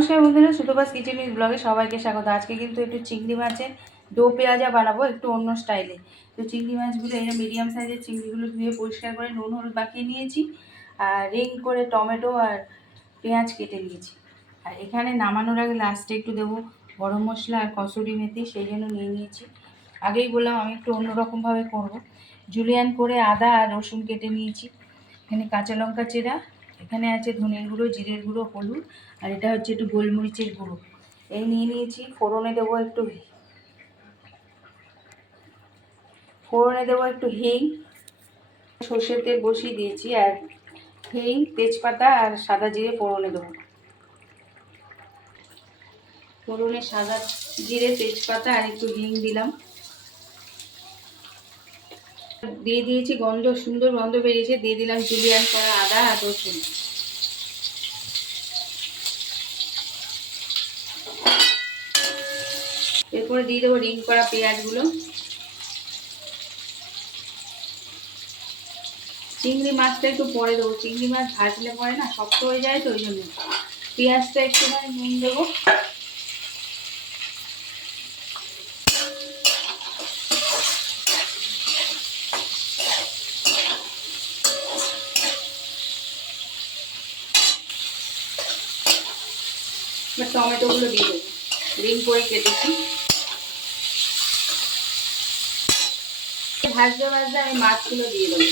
নমস্কার বন্ধুরা সুতোবাস kitchen with ব্লগে সবাইকে স্বাগত। আজকে কিন্তু একটু চিংড়ি মাছের ডো পেঁয়াজা বানাবো একটু অন্য স্টাইলে। তো চিংড়ি মাছগুলো এই মিডিয়াম সাইজের চিংড়িগুলো ধুয়ে পরিষ্কার করে নুন, হলুদ বাকিয়ে নিয়েছি আর রিং করে টমেটো আর পেঁয়াজ কেটে নিয়েছি। আর এখানে নামানোর আগে লাস্টে একটু দেবো গরম মশলা আর কসুরি মেথি, সেই জন্য নিয়ে নিয়েছি। আগেই বললাম আমি একটু অন্যরকমভাবে করব। জুলিয়ান করে আদা আর রসুন কেটে নিয়েছি। এখানে কাঁচা লঙ্কা চেরা এখানে আছে ধনের গুঁড়ো, জিরের গুঁড়ো, হলুদ, আর এটা হচ্ছে একটু গোলমরিচের গুঁড়ো। এই নিয়ে নিয়েছি, ফোড়নে দেবো একটু ফোড়নে দেবো একটু হিং। সর্ষের তেল বসিয়ে দিয়েছি, আর হিং, তেজপাতা, আর সাদা জিরে ফোড়নে দেবো। ফোড়নে সাদা জিরে, তেজপাতা, আর একটু হিং দিলাম। দিয়ে দিয়েছি গন্ধ, সুন্দর গন্ধ বেরিয়েছে। দিয়ে দিলাম জুলিয়ান করা আদা আর রসুন। এরপরে দিয়ে দেবো রিং করা পেঁয়াজগুলো। চিংড়ি মাছটা একটু পরে দেবো। চিংড়ি মাছ ভাজলে পরে না শক্ত হয়ে যায় তো, ওই জন্য। পেঁয়াজটা একটুখানি নুন দেবো। এবার টমেটোগুলো দিয়ে দেবো। রিং করে কেটেছি। ভাজতে ভাজতে আমি মাছগুলো দিয়ে দেবো।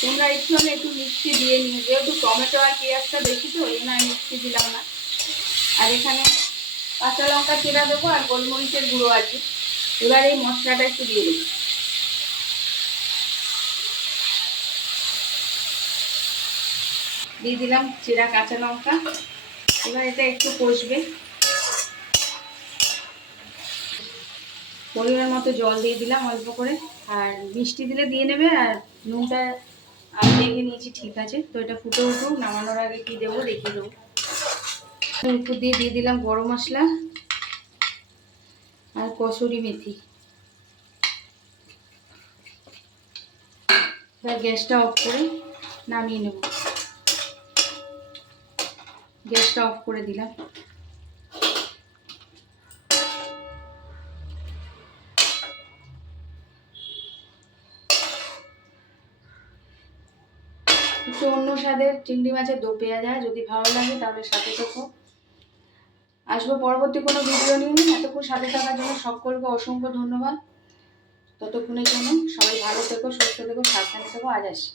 তোমরা ইচ্ছে হলে একটু মিষ্টি দিয়ে নিও। যেহেতু টমেটো আর পেঁয়াজটা বেশি তো ওই জন্য আমি মিষ্টি দিলাম না। আর এখানে কাঁচা লঙ্কা চেরা দেবো আর গোলমরিচের গুঁড়ো আছে। এবার এই মশলাটা একটু দিয়ে দেবো। দিয়ে দিলাম চেরা কাঁচা লঙ্কা। এবার এটা একটু কষবে। পরিমাণ মতো জল দিয়ে দিলাম অল্প করে। আর মিষ্টি দিলে দিয়ে নেবে আর নুনটা আমি দেখে নিয়েছি ঠিক আছে। তো এটা ফুটে উঠুক, নামানোর আগে কি দেবো দেখিয়ে দেবো উপর দিয়ে দিয়ে দিলাম গরম মশলা আর কসুরি মেথি। এবার গ্যাসটা অফ করে নামিয়ে নেব। গ্যাসটা অফ করে দিলাম। একটু অন্য স্বাদের চিংড়ি মাছের দো পেঁয়াজ, যদি ভালো লাগে তাহলে সাথে থেকো। আসব পরবর্তী কোনো ভিডিও নিয়ে। এতক্ষণ সাথে থাকার জন্য সকলকে অসংখ্য ধন্যবাদ। ততক্ষণের জন্য সবাই ভালো থেকো, সুস্থ থেকো, সাবধানে থেকো। আজ আসি।